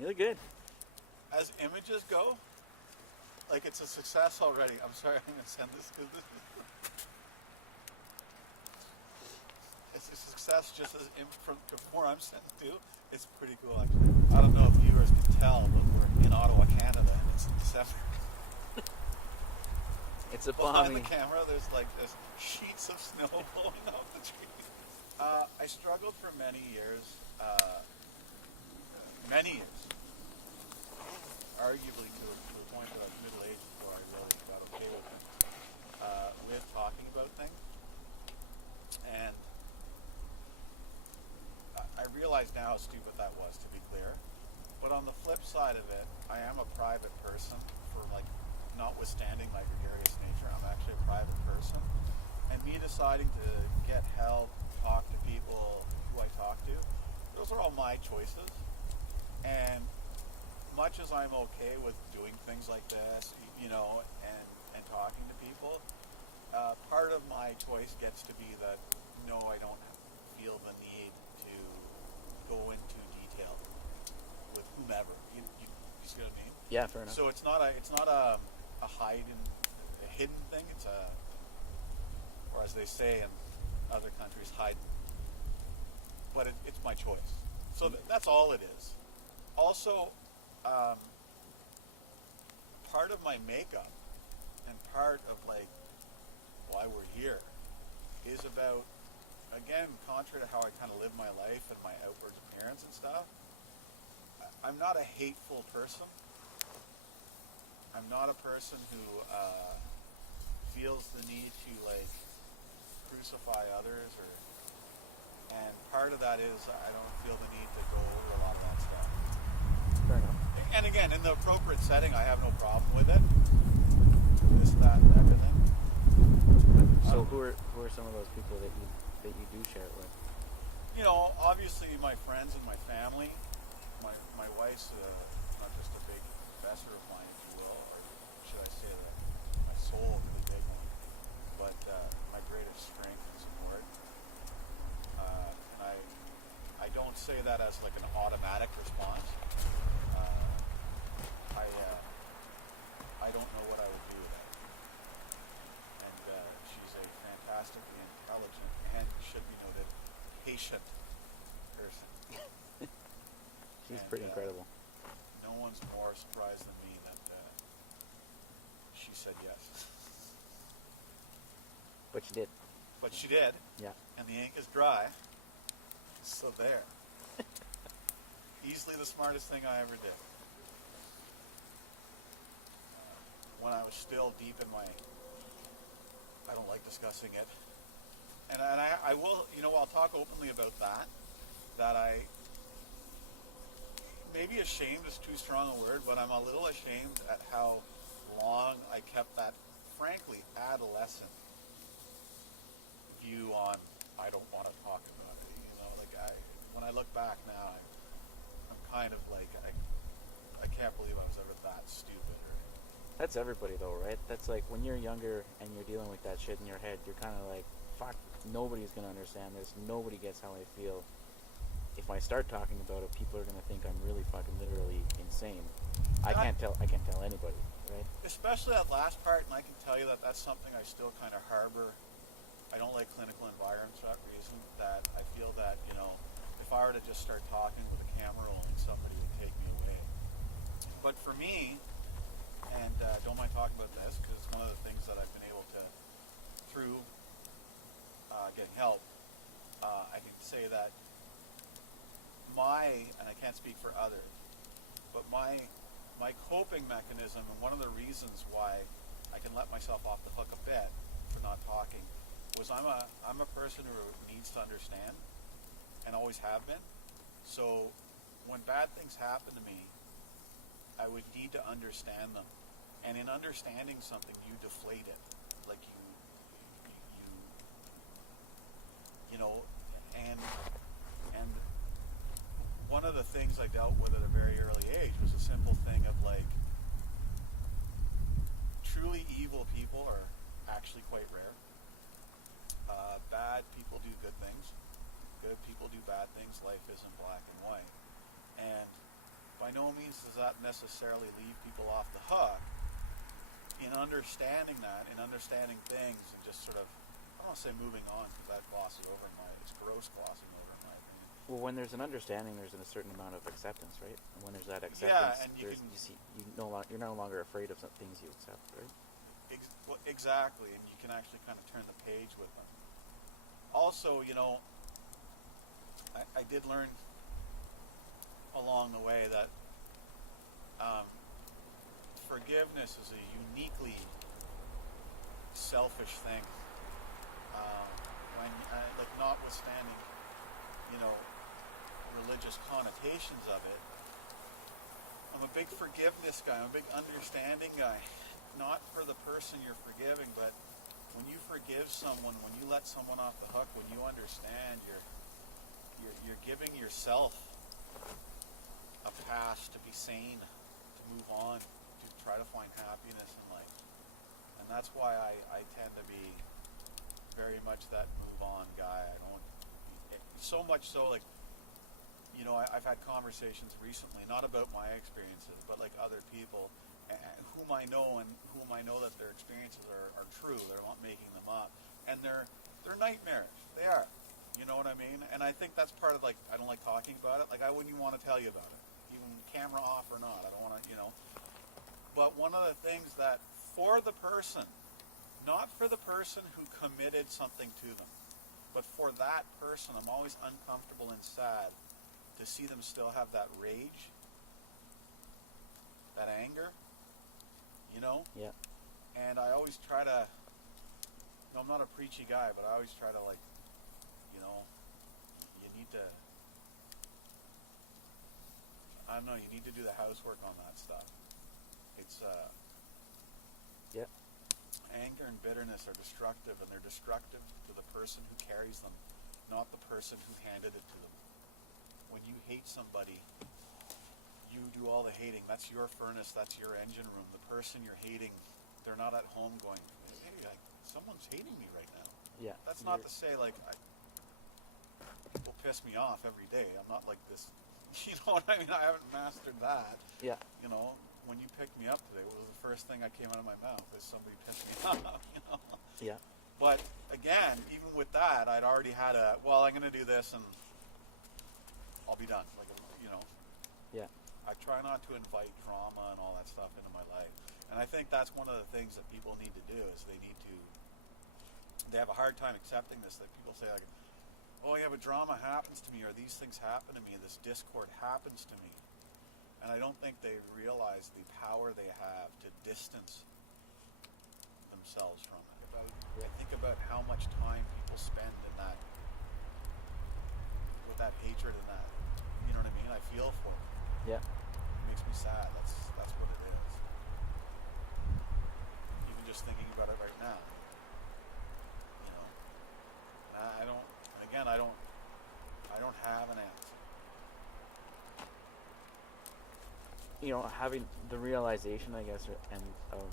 You look good. As images go, like it's a success already. I'm sorry, I'm gonna send this because this is. It's a success just as before I'm sent to. It's pretty cool actually. I don't know if viewers can tell, but we're in Ottawa, Canada, and it's December. It's a Behind balmy. the camera, there's sheets of snow blowing off the trees. I struggled for many years, arguably to the point that I was middle aged before I really got okay with talking about things. And I realize now how stupid that was, to be clear. But on the flip side of it, I am a private person for notwithstanding my gregarious nature, I'm actually a private person. And me deciding to get help, talk to people who I talk to, those are all my choices. And much as I'm okay with doing things like this, and talking to people, part of my choice gets to be that, no, I don't feel the need to go into detail with whomever. You see what I mean? Yeah, fair enough. So it's not a hidden thing. It's or as they say in other countries, hidden. But it's my choice. So that's all it is. Also, part of my makeup and part of why we're here is about, again, contrary to how I kind of live my life and my outward appearance and stuff, I'm not a hateful person. I'm not a person who feels the need to crucify others, and part of that is I don't feel the need to go over a lot of that stuff. Fair enough. And again, in the appropriate setting, I have no problem with it. This, that, and everything. So who are some of those people that you do share it with? Obviously my friends and my family. My wife's not just a big professor of mine, if you will, or should I say that my soul, a really big one, but my greatest strength and support. And I don't say that as an automatic response. I don't know what I would do with it. And she's a fantastically intelligent and, should be noted, patient person. She's pretty incredible. No one's more surprised than me that she said yes. But she did. But she did. Yeah. And the ink is dry. So there. Easily the smartest thing I ever did. When I was still deep in my, I don't like discussing it. And I will, I'll talk openly about that I, maybe ashamed is too strong a word, but I'm a little ashamed at how long I kept that, frankly, adolescent view on, I don't want to talk about it. When I look back now, I'm kind of I can't believe I was ever that stupid. That's everybody though, right? That's when you're younger and you're dealing with that shit in your head, you're kind of fuck, nobody's going to understand this. Nobody gets how I feel. If I start talking about it, people are going to think I'm really fucking literally insane. I can't tell anybody, right? Especially that last part, and I can tell you that that's something I still kind of harbor. I don't like clinical environments for that reason, that I feel that, if I were to just start talking with a camera rolling, somebody would take me away. But for me, and don't mind talking about this, because it's one of the things that I've been able to, through getting help, I can say that and I can't speak for others, but my coping mechanism, and one of the reasons why I can let myself off the hook a bit for not talking, was I'm a person who needs to understand, and always have been. So when bad things happen to me, I would need to understand them. And in understanding something, you deflate it. And one of the things I dealt with at a very early age was a simple thing of truly evil people are actually quite rare. Bad people do good things. Good people do bad things. Life isn't black and white. And by no means does that necessarily leave people off the hook. In understanding that, in understanding things, and just sort of, I don't want to say moving on because that glosses over in my, it's gross glossing over in my opinion. Well, when there's an understanding, there's a certain amount of acceptance, right? And when there's that Yeah, acceptance, and you can, you're no longer afraid of some things you accept, right? well, exactly, and you can actually kind of turn the page with them. Also, you know, I did learn along the way that forgiveness is a uniquely selfish thing. Like notwithstanding, you know, religious connotations of it, I'm a big forgiveness guy. I'm a big understanding guy. Not for the person you're forgiving, but when you forgive someone, when you let someone off the hook, when you understand, you're giving yourself a pass to be sane, to move on, to try to find happiness in life. And that's why I tend to be very much that move on guy. I don't, so much so, like, you know, I've had conversations recently, not about my experiences, but like other people whom I know that their experiences are true. They're not making them up. And they're nightmares. They are. You know what I mean? And I think that's part of, like, I don't like talking about it. Like, I wouldn't even want to tell you about it, even camera off or not. I don't want to, you know. But one of the things that for the person, not for the person who committed something to them, but for that person, I'm always uncomfortable and sad to see them still have that rage, that anger, you know? Yeah. And I always try to, you know, I'm not a preachy guy, but I always try to, like, you know, you need to, I don't know, you need to do the housework on that stuff. It's, Yeah. anger and bitterness are destructive, and they're destructive to the person who carries them, not the person who handed it to them. When you hate somebody, you do all the hating. That's your furnace, that's your engine room. The person you're hating, they're not at home going, hey, someone's hating me right now. Yeah. That's not to say, like, people piss me off every day. I'm not like this, you know what I mean? I haven't mastered that. Yeah. You know, when you picked me up today, what was the first thing that came out of my mouth? Is somebody pissed me off, you know? Yeah. But again, even with that, I'd already had well, I'm going to do this and I'll be done. Like, you know. Yeah. I try not to invite drama and all that stuff into my life. And I think that's one of the things that people need to do is they have a hard time accepting this, that people say, like, oh yeah, but drama happens to me, or these things happen to me, and this discord happens to me. And I don't think they realize the power they have to distance themselves from it. I think about how much time people spend in that, with that hatred and that, you know what I mean? I feel for it. Yeah. It makes me sad. That's what it is. Even just thinking about it right now. You know. And I don't have an answer. You know, having the realization, I guess, and of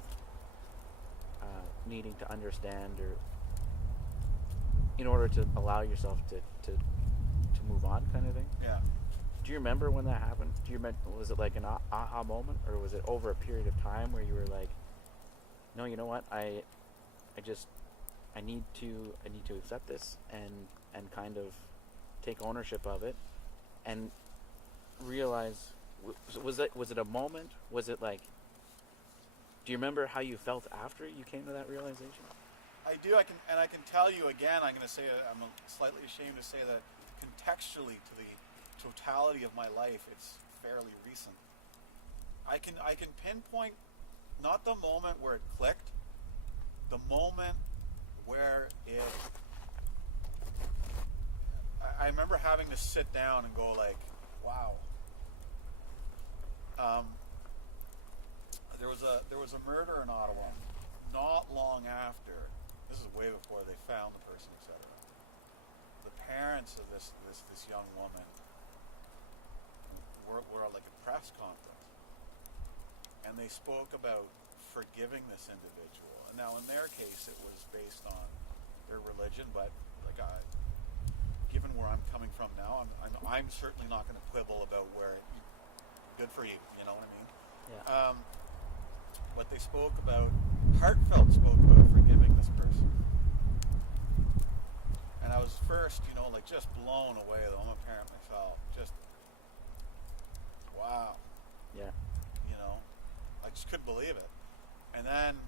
needing to understand, or in order to allow yourself to move on, kind of thing. Yeah. Do you remember when that happened? Was it like an aha moment, or was it over a period of time where you were like, no, you know what, I need to accept this and kind of take ownership of it and realize, was it a moment? Was it like, do you remember how you felt after you came to that realization? I do. I can tell you again. I'm going to say I'm slightly ashamed to say that contextually to the totality of my life, it's fairly recent. I can pinpoint not the moment where it clicked, the moment where it. I remember having to sit down and go like, wow. There was a murder in Ottawa not long after. This is way before they found the person, etc. The parents of this young woman were at like a press conference, and they spoke about forgiving this individual. And now in their case, it was based on their religion, but like given where I'm coming from now, I'm certainly not going to quibble about where good for you. You know what I mean? Yeah. But they spoke about, heartfelt spoke about forgiving this person. And I was first, like just blown away, though I'm a parent myself. Just, wow. Yeah. I just couldn't believe it. And then,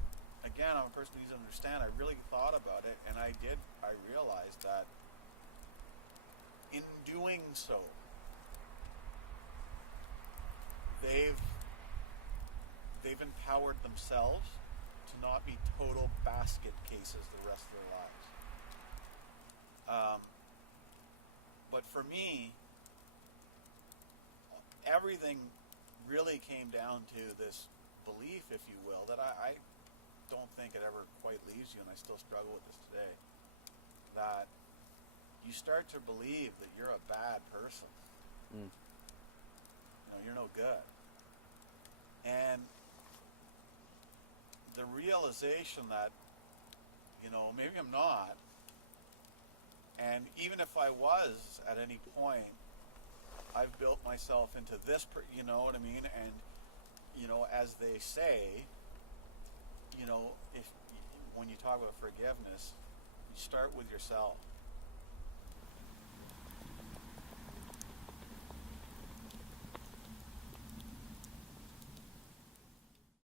again, I'm a person who needs to understand. I really thought about it, and I realized that in doing so, they've empowered themselves to not be total basket cases the rest of their lives. But for me, everything really came down to this belief, if you will, that I don't think it ever quite leaves you, and I still struggle with this today, that you start to believe that you're a bad person. Mm. You're no good. And the realization that, maybe I'm not, and even if I was at any point, I've built myself into this, you know what I mean? And, as they say, if when you talk about forgiveness, you start with yourself.